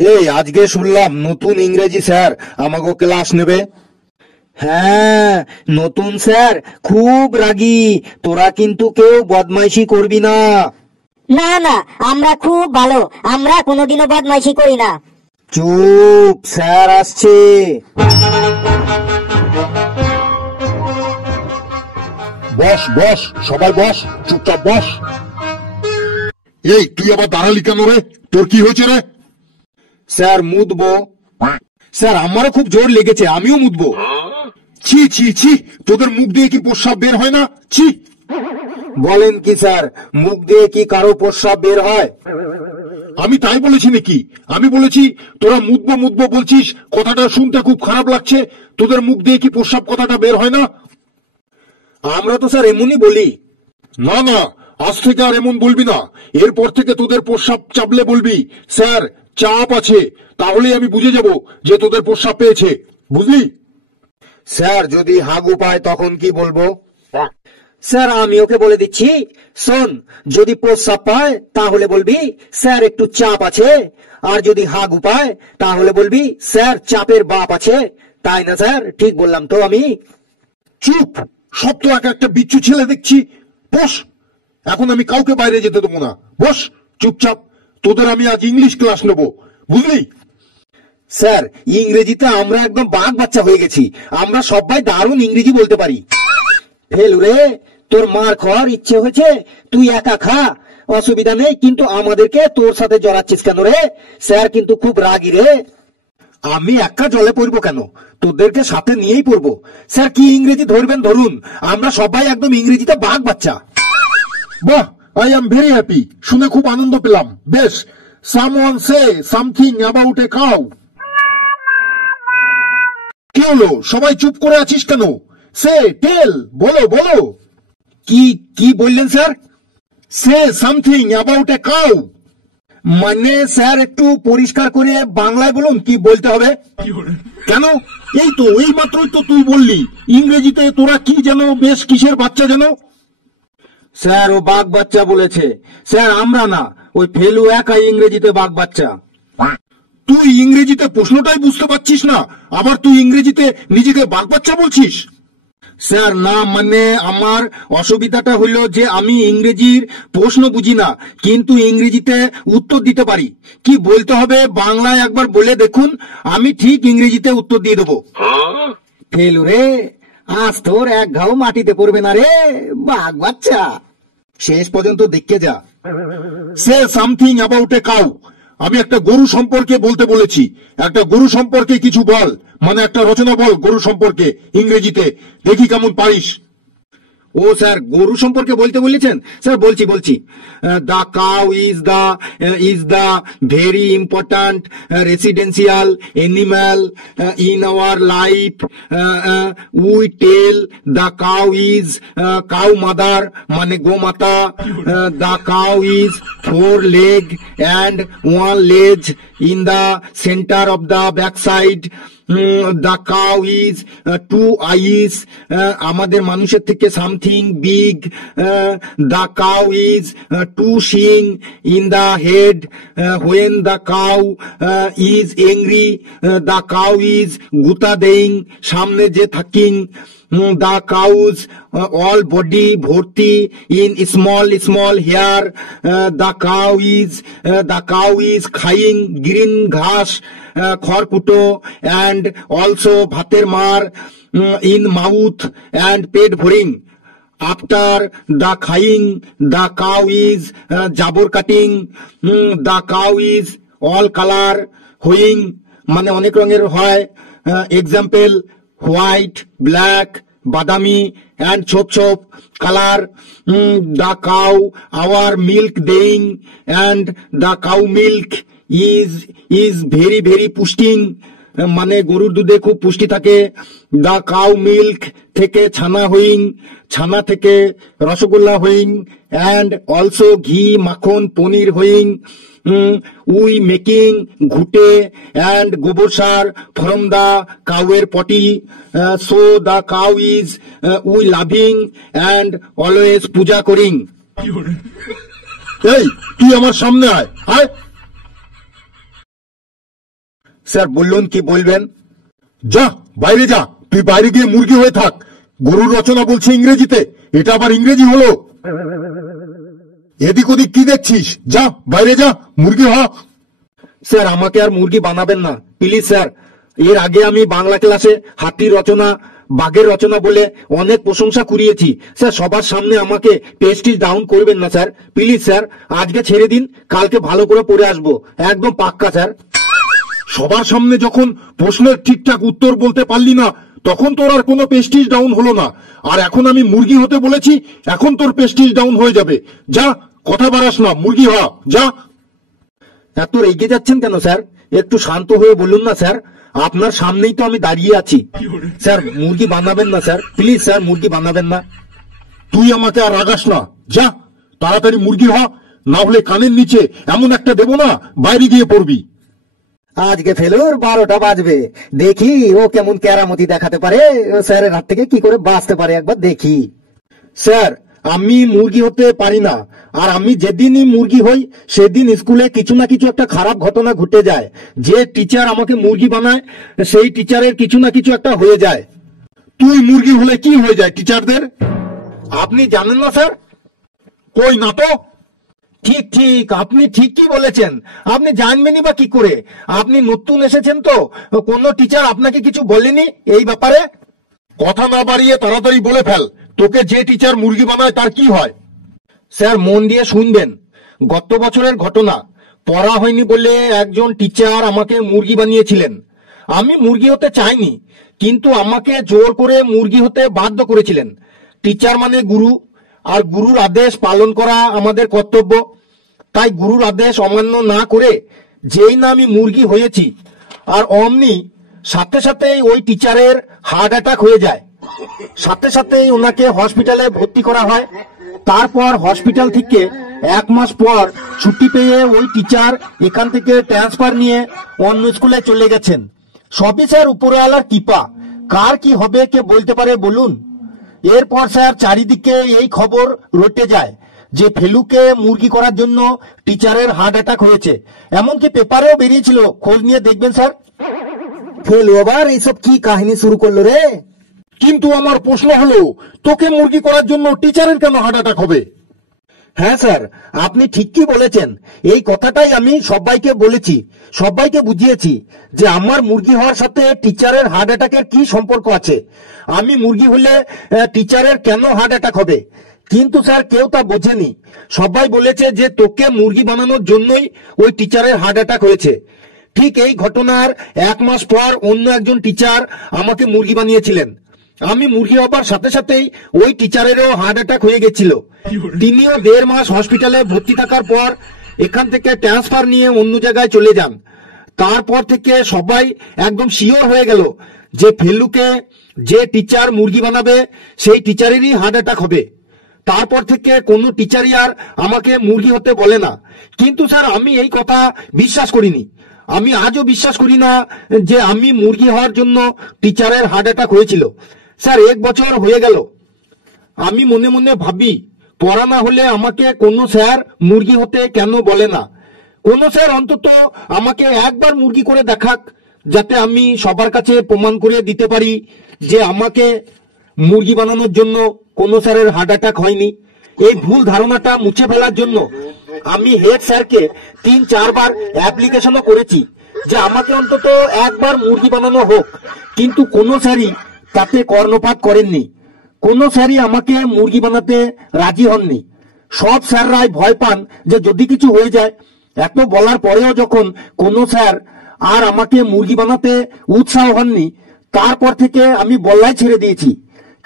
এই আজকে শুনলাম নতুন ইংরেজি স্যার আমাকে ক্লাস নেবে। হ্যাঁ, নতুন স্যার খুব রাগী। তোরা কিন্তু কেউ বদমাইশি করবি না। না না, আমরা খুব ভালো, আমরা কোনোদিনও বদমাইশি করি না। চুপ, স্যার আসছে। বস বস, সবাই বস, চুপচাপ বস। এই তুই আবার দাঁড়ালি কেন রে? তোর কি হয়েছে রে? স্যার মুতবো। স্যার আমারও খুব জোর লেগেছে, আমিও মুতবো। ছি ছি ছি, তোদের মুখ দিয়ে কি প্রস্রাব বের হয় না? ছি। বলেন কি স্যার, মুখ দিয়ে কি কারো প্রস্রাব বের হয়? আমি তাই বলেছি নাকি? আমি বলেছি তোরা মুতবো মুতবো বলছিস, কথাটা শুনতে খুব খারাপ লাগছে। তোদের মুখ দিয়ে কি প্রস্রাব কথাটা বের হয় না? আমরা তো স্যার এমনই বলি। না না, আজ থেকে আর এমন বলবি না। এরপর থেকে তোদের প্রস্রাব চাপলে বলবি স্যার চাপ আছে, তাহলেই আমি বুঝে যাব যে তোদের প্রস্রাব পেয়েছে, বুঝলি? স্যার যদি হাগু পায় তখন কি বলবো? স্যার আমি ওকে বলে দিচ্ছি, শোন, যদি প্রস্রাব পায় তাহলে বলবি স্যার একটু চাপ আছে, আর যদি হাগু পায় তাহলে বলবি স্যার চাপের বাপ আছে। তাই না স্যার? ঠিক বললাম তো আমি? চুপ, সব তো এক একটা বিচ্ছু ছেলে দেখছি। বস, এখন আমি কাউকে বাইরে যেতে দেবো না। বস চুপচাপ, তোদের আমি আজ ইংলিশ ক্লাস নেব, বুঝলি? স্যার ইংরেজিতে আমরা একদম বাঘ বাচ্চা হয়ে গেছি, আমরা সবাই দারুণ ইংরেজি বলতে পারি। ফেলু রে, তোর মার খাওয়ার ইচ্ছে হয়েছে, তুই একা খা, অসুবিধা নেই, কিন্তু আমাদেরকে তোর সাথে জড়াচ্ছিস কেন রে? স্যার কিন্তু খুব রাগী রে। আমি একা জলে পড়বো কেন? তোদেরকে সাথে নিয়েই পড়বো। স্যার কি ইংরেজি ধরবেন ধরুন, আমরা সবাই একদম ইংরেজিতে বাঘ বাচ্চা। বাহ, আই এম ভেরি হ্যাপি, শুনে খুব আনন্দ পেলাম। বেশ, someone say something about a cow. কি হলো, সবাই চুপ করে আছিস কেন? সে টেল, বলো বলো। কি কি বললেন sir? Say something about a cow. মানে স্যার একটু পরিষ্কার করে বাংলায় বলুন, কি বলতে হবে? কেন, এই তো এই মাত্রই তো তুই বললি ইংরেজিতে তোরা কি যেন বেশ কিসের বাচ্চা যেন। স্যার ও বাঘ বাচ্চা বলেছে। স্যার আমরা না, ওই ফেলু একাই ইংরেজিতে বাঘ বাচ্চা। তুই ইংরেজিতে প্রশ্নটাই বুঝতে পারছিস না, আবার তুই ইংরেজিতে নিজেকে বাঘ বাচ্চা বলছিস? স্যার না, মানে আমার অসুবিধাটা হলো যে আমি ইংরেজির প্রশ্ন বুঝি না, কিন্তু ইংরেজিতে উত্তর দিতে পারি। কি বলতে হবে বাংলায় একবার বলে দেখুন, আমি ঠিক ইংরেজিতে উত্তর দিয়ে দেবো। ফেলু রে, আজ তোর এক ঘাও মাটিতে পড়বে না রে, বাঘ বাচ্চা। শেষ পর্যন্ত দেখে যা। Say something about a cow, আমি একটা গরু সম্পর্কে বলতে বলেছি। একটা গরু সম্পর্কে কিছু বল, মানে একটা রচনা বল গরু সম্পর্কে ইংরেজিতে, দেখি কেমন পারিস। ও স্যার গরু সম্পর্কে বলতে বলেছেন? স্যার বলছি বলছি। The cow is the very important residential animal in our life. We tell the cow is cow mother, মানে গোমাতা। The cow is 4 leg and 1 leg in the center of the backside. The cow is 2 eyes, আমাদের মানুষের থেকে something big. The cow is 2 shing in the head. When the cow is angry, the cow is গুতা দেইং, সামনে যে থাকিং। The cows all body ভর্তি in small hair. The cow is খাইং green ঘাস, খড়কুটো, and also ভাতের মার in mouth and পেট ভরিং। After the খাইং, the cow is জাবর কাটিং। The cow is all color হইং, মানে অনেক রঙের হয়। এক্সাম্পল হোয়াইট, ব্ল্যাক, বাদামি, and ছোপ ছোপ colour. The cow our milk দেইং, and the cow milk is very পুষ্টিং, মানে গরুর দুধে খুব পুষ্টি থাকে। দ্য কাউ মিল্ক থেকে ছানা হইং, ছানা থেকে রসগোল্লা হইং, অ্যান্ড অলসো ঘি, মাখন, পনির হইং। উই মেকিং ঘুটে অ্যান্ড গোবর সার ফ্রম দা কাউয়ের potty. So the cow is we loving and always puja করিং। এই তুই আমার সামনে আয়, আয়। স্যার বলুন কি বলবেন? যা বাইরে যা, তুই বাইরে গিয়ে মুরগি হয়ে থাক। গরুর রচনা বলছে ইংরেজিতে, এটা আবার ইংরেজি হলো? এদিক ওদিক কি দেখছিস? যা বাইরে যা, মুরগি হ। স্যার আমাকে আর মুরগি বানাবেন না প্লিজ স্যার। এর আগে আমি বাংলা ক্লাসে হাতির রচনা, বাঘের রচনা বলে অনেক প্রশংসা কুড়িয়েছি স্যার। সবার সামনে আমাকে প্রেস্টিজ ডাউন করবেন না স্যার, প্লিজ স্যার। আজকে ছেড়ে দিন, কালকে ভালো করে পড়ে আসবো, একদম পাক্কা স্যার। সবার সামনে যখন প্রশ্নের ঠিকঠাক উত্তর বলতে পারলি না, তখন তোর আর কোনো প্রেস্টিজ ডাউন হলো না। আর এখন আমি মুরগি হতে বলেছি, এখন তোর প্রেস্টিজ ডাউন হয়ে যাবে। যা, কথা বাড়াস না, মুরগি হ, যা। এত রেগে যাচ্ছেন কেন স্যার? একটু শান্ত হয়ে বলুন না স্যার, আপনার সামনেই তো আমি দাঁড়িয়ে আছি। স্যার মুরগি বানাবেন না স্যার, প্লিজ স্যার, মুরগি বানাবেন না। তুই আমাকে আর রাগাস না, যা তাড়াতাড়ি মুরগি হ, না হলে কানের নিচে এমন একটা দেবো না, বাইরে গিয়ে পড়বি। আজকে ফেলুর 12টা বাজবে, দেখি ও কেমন কেরামতি দেখাতে পারে, ও স্যারের হাত থেকে কি করে বাঁচতে পারে, একবার দেখি। স্যার আমি মুরগি হতে পারি না, আর আমি যেদিনই মুরগি হই সেদিন স্কুলে কিছু না কিছু একটা খারাপ ঘটনা ঘটে যায়। যে টিচার আমাকে মুরগি বানায় সেই টিচারের কিছু না কিছু একটা হয়ে যায়। তুই মুরগি হলে কি হয়ে যায় টিচারদের? আপনি জানেন না স্যার? কই না তো। ঠিক ঠিক, আপনি ঠিকই বলেছেন। আপনি জানবেনই বা কি করে? আপনি নতুন এসেছেন তো, কোনো টিচার আপনাকে কিছু বলেনি এই ব্যাপারে? কথা না বাড়িয়ে তাড়াতাড়ি বলে ফেল, তোকে যে টিচার মুরগি বানায় তার কি হয়? স্যার মন দিয়ে শুনবেন, গত বছরের ঘটনা। পড়া হয়নি বলে একজন টিচার আমাকে মুরগি বানিয়েছিলেন। আমি মুরগি হতে চাইনি, কিন্তু আমাকে জোর করে মুরগি হতে বাধ্য করেছিলেন। টিচার মানে গুরু, আর গুরুর আদেশ পালন করা আমাদের কর্তব্য। তাই গুরুর আদেশ অমান্য না করে যেই না আমি মুরগি হয়েছি, আর অমনি সাথে সাথেই ওই টিচারের হার্ট অ্যাটাক হয়ে যায়। সাথে সাথেই ওনাকে হসপিটালে ভর্তি করা হয়। তারপর হসপিটাল থেকে 1 মাস পর ছুটি পেয়ে ওই টিচার এখান থেকে ট্রান্সফার নিয়ে অন্য স্কুলে চলে গেছেন। সবই স্যার উপরওয়ালার কৃপা। কার কি হবে কে বলতে পারে বলুন? এরপর স্যার চারিদিকে এই খবর রটে যায় যে ফেলুকে মুরগি করার জন্য টিচারের হার্ট অ্যাটাক হয়েছে। এমনকি পেপারেও বেরিয়েছিল, খোঁজ নিয়ে দেখবেন স্যার। ফেলু আবার এইসব কি কাহিনী শুরু করলো রে? কিন্তু আমার প্রশ্ন হলো, তোকে মুরগি করার জন্য টিচারের কেন হার্ট অ্যাটাক হবে? হ্যাঁ স্যার, আপনি ঠিকই বলেছেন। এই কথাটাই আমি সবাইকে বলেছি, সবাইকে বুঝিয়েছি যে আমার মুরগি হওয়ার সাথে টিচারের হার্ট অ্যাটাকের কি সম্পর্ক আছে। আমি মুরগি হলে টিচারের কেন হার্ট অ্যাটাক হবে? কিন্তু স্যার কেউ তা বোঝেনি। সবাই বলেছে যে তোকে মুরগি বানানোর জন্যই ওই টিচারের হার্ট অ্যাটাক হয়েছে। ঠিক এই ঘটনার 1 মাস পর অন্য একজন টিচার আমাকে মুরগি বানিয়েছিলেন। আমি মুরগি হবার সাথে সাথেই ওই টিচারেরও হার্ট অ্যাটাক হয়ে গেছিল। তিনিও 1.5 মাস হসপিটালে ভর্তি থাকার পর এখান থেকে ট্রান্সফার নিয়ে অন্য জায়গায় চলে যান। তারপর থেকে সবাই একদম শিওর হয়ে গেল যে ফেলুকে যে টিচার মুরগি বানাবে সেই টিচারেরই হার্ট অ্যাটাক হবে। তারপর থেকে কোনো টিচারই আর আমাকে মুরগি হতে বলে না। কিন্তু স্যার আমি এই কথা বিশ্বাস করিনি। আমি আজও বিশ্বাস করি না যে আমি মুরগি হওয়ার জন্য টিচারের হার্ট অ্যাটাক হয়েছিল। স্যার 1 বছর হয়ে গেল। আমি মনে মনে ভাবি, পড়া না হলে আমাকে কোনো স্যার মুরগি হতে কেন বলে না? কোনো স্যার অন্তত আমাকে একবার মুরগি করে দেখাক, যাতে আমি সবার কাছে প্রমাণ করে দিতে পারি যে আমাকে মুরগি বানানোর জন্য কোনো স্যারের হার্ট অ্যাটাক হয়নি। এই ভুল ধারণাটা মুছে ফেলার জন্য আমি হেড স্যারকে 3-4 বার অ্যাপ্লিকেশনও করেছি যে আমাকে অন্তত একবার মুরগি বানানো হোক, কিন্তু কোনো স্যারই তাতে কর্ণপাত করেননি। কোনো স্যারই আমাকে মুরগি বানাতে রাজি হননি। সব স্যাররাই ভয় পান যে যদি কিছু হয়ে যায়। এত বলার পরেও যখন কোনো স্যার আর আমাকে মুরগি বানাতে উৎসাহ হননি, তারপর থেকে আমি বলাই ছেড়ে দিয়েছি।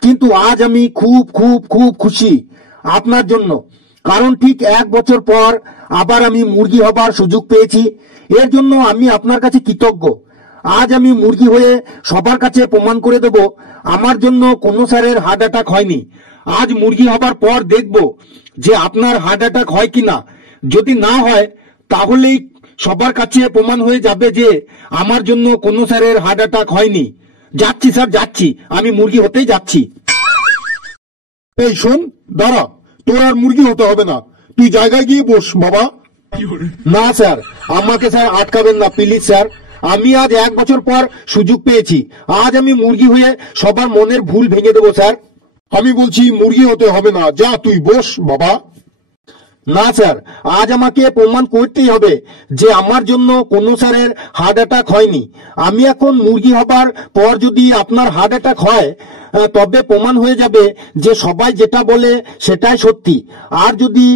কিন্তু আজ আমি খুব খুব খুব খুশি আপনার জন্য, কারণ ঠিক 1 বছর পর আবার আমি মুরগি হবার সুযোগ পেয়েছি। এর জন্য আমি আপনার কাছে কৃতজ্ঞ। আজ আমি মুরগি হয়ে সবার কাছে প্রমাণ করে দেব আমার জন্য কোনো স্যারের হার্ট অ্যাটাক হয়নি। আজ মুরগি হবার পর দেখব যে আপনার হার্ট অ্যাটাক হয় কিনা। যদি না হয় তাহলেই সবার কাছে প্রমাণ হয়ে যাবে যে আমার জন্য কোনো স্যারের হার্ট অ্যাটাক হয়নি। যাচ্ছি স্যার, যাচ্ছি, আমি মুরগি হতেই যাচ্ছি। এই শোন, দাঁড়া, তোর আর মুরগি হতে হবে না, তুই জায়গায় গিয়ে বস বাবা। না স্যার, আমাকে স্যার আটকাবেন না প্লিজ স্যার। আমি আজ 1 বছর পর সুযোগ পেয়েছি। আজ আমি মুরগি হয়ে সবার মনের ভুল ভেঙে দেবো স্যার। আমি বলছি মুরগি হতে হবে না, যা তুই বস বাবা। না স্যার, আজ আমাকে প্রমাণ করতেই হবে যে আমার জন্য কোনো স্যারের হার্ট অ্যাটাক হয়নি। আমি এখন মুরগি হবার পর যদি আপনার হার্ট অ্যাটাক হয় তবে প্রমাণ হয়ে যাবে যে সবাই যেটা বলে সেটাই সত্যি। আর যদি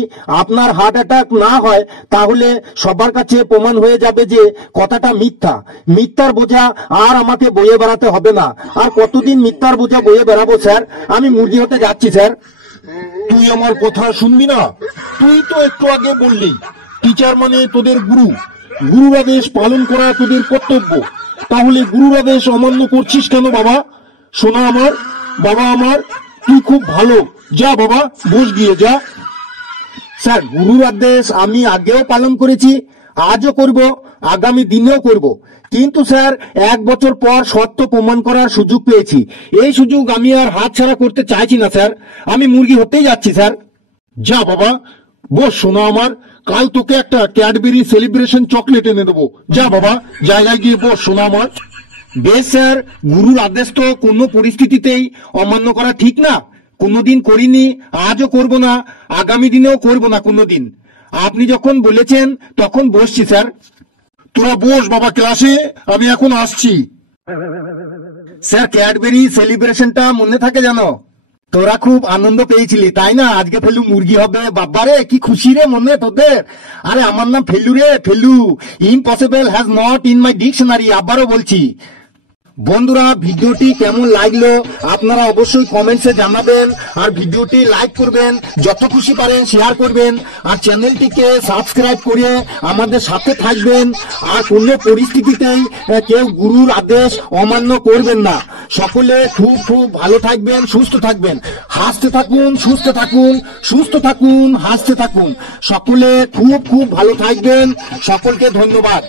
আপনার হার্ট অ্যাটাক না হয় তাহলে সবার কাছে প্রমাণ হয়ে যাবে যে কথাটা মিথ্যা। মিথ্যার বোঝা আর আমাকে বয়ে বেড়াতে হবে না। আর কতদিন মিথ্যার বোঝা বয়ে বেড়াবো স্যার? আমি মুরগি হতে যাচ্ছি স্যার। তুই আমার কথা শুনবি না? তুই তো একটু আগে বললি টিচার মানে তোদের গুরু, গুরুর আদেশ পালন করা তোদের কর্তব্য। তাহলে গুরুর আদেশ অমান্য করছিস কেন বাবা? শোনা আমার, বাবা আমার, তুই খুব ভালো, যা বাবা বস গিয়ে যা। স্যার, গুরুর আদেশ আমি আগেও পালন করেছি, আজও করব, আগামী দিনেও করব। কিন্তু স্যার 1 বছর পর সত্য প্রমাণ করার সুযোগ পেয়েছি। এই সুযোগ আমি আর হাতছাড়া করতে চাইছি না স্যার। আমি মুরগি হতেই যাচ্ছি স্যার। যা বাবা বস শোনা আমার, কাল তোকে একটা ক্যাডবেরি সেলিব্রেশন চকলেট এনে দেবো। যা বাবা জায়গায় গিয়ে বস শোনা আমার। বেশ স্যার, গুরুর আদেশ তো কোনো পরিস্থিতিতেই অমান্য করা ঠিক না। কোনোদিন করিনি, আজও করব না, আগামী দিনেও করব না কোনোদিন। আপনি যখন বলেছেন তখন বসছি স্যার। তোরা বস বাবা ক্লাসে, আমি এখন আসছি। স্যার, ক্যাডবেরি সেলিব্রেশনটা মনে থাকে জানো? তোরা খুব আনন্দ পেয়েছিলি তাই না? আজকে ফেলু মুরগি হবে। বাবারে কি খুশি রে মনে তোদের। আরে আমার নাম ফেলু রে, Felu. Impossible has not in my dictionary. আবারও বলছি। বন্ধুরা, ভিডিওটি কেমন লাগলো আপনারা অবশ্যই কমেন্টসে জানাবেন। আর ভিডিওটি লাইক করবেন, যত খুশি পারেন শেয়ার করবেন। আর চ্যানেলটিকে সাবস্ক্রাইব করে আমাদের সাথে থাকবেন। আর কোনো পরিস্থিতিতেই কেউ গুরুর আদেশ অমান্য করবেন না। সকলে খুব খুব ভালো থাকবেন, সুস্থ থাকবেন। হাসতে থাকুন, সুস্থ থাকুন, সুস্থ থাকুন, হাসতে থাকুন। সকলে খুব খুব ভালো থাকবেন। সকলকে ধন্যবাদ।